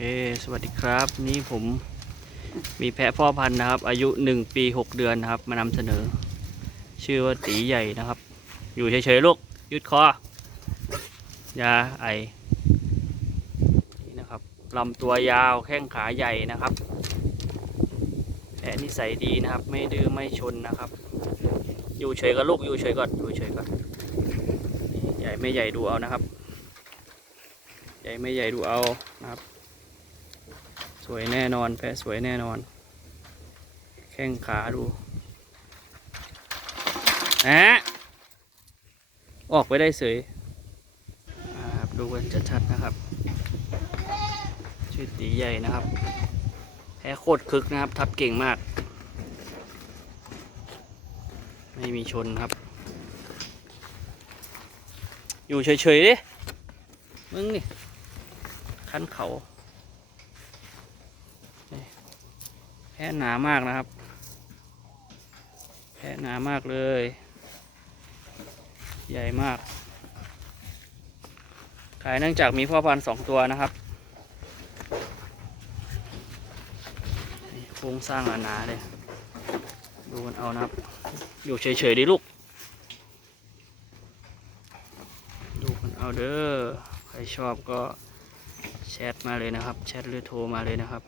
ค สวัสดีครับ นี่ผมมีแพะพ่อพันธุ์นะครับ อายุ 1 ปี 6 เดือนนะครับ มานำเสนอ ชื่อว่าตีใหญ่นะครับ อยู่เฉยๆลูก ยืดคอยาไอนี่นะครับลำตัวยาวแข้งขาใหญ่นะครับ แพะนิสัยดีนะครับ ไม่ดื้อไม่ชนนะครับ อยู่เฉยกับลูก อยู่เฉยก่อนอยู่เฉยก่อนใหญ่ไม่ใหญ่ดูเอานะครับ ใหญ่ไม่ใหญ่ดูเอานะครับ สวยแน่นอนแพะสวยแน่นอน แข้งขาดูนะออกไปได้สวยอ่าครัดูกันชัดๆนะครับ ชื่อตีใหญ่นะครับ แพ้โคตรคึกนะครับ ทับเก่งมาก ไม่มีชนครับ อยู่เฉยๆดิมึงนี่คันเขา แพ้หนามากนะครับ แพ้หนามากเลย ใหญ่มาก ขายเนื่องจากมีพ่อพันธุ์สองตัวนะครับโครงสร้างหนาๆเลย ดูกันเอานะครับ อยู่เฉยๆดิลูก ดูกันเอาเด้อ ใครชอบก็แชทมาเลยนะครับ แชทหรือโทรมาเลยนะครับ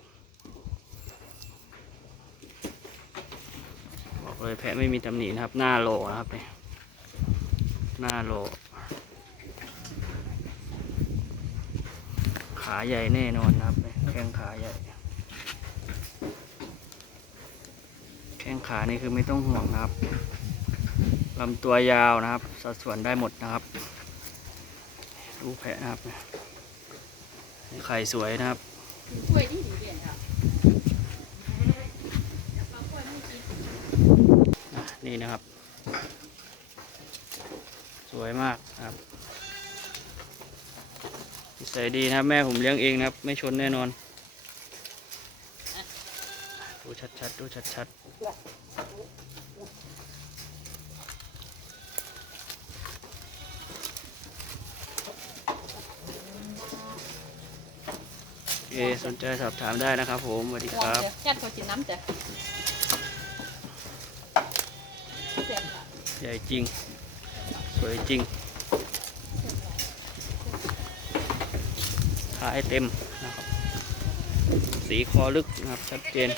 บอก เลยแพะไม่มีตำหนินะครับ หน้าโลนะครับเนี่ยหน้าโล ขาใหญ่แน่นอนนะครับเนี่ยแข้งขาใหญ่ แข้งขานี่คือไม่ต้องห่วงนะครับลำตัวยาวนะครับ สัดส่วนได้หมดนะครับ ดูแพะนะครับไข่สวยนะครับ กล้วยที่ห นี่นะครับ สวยมากครับนิสัยดีนะครับ แม่ผมเลี้ยงเองนะครับ ไม่ชนแน่นอน ดูชัดๆดูชัดๆโอเคสนใจสอบถามได้นะครับผมสวัสดีครับแค่เขากินน้ำจ้ะ ใหญ่จริง สวยจริง ขายเต็มนะครับ สีคอลึกนะครับ ชัดเจน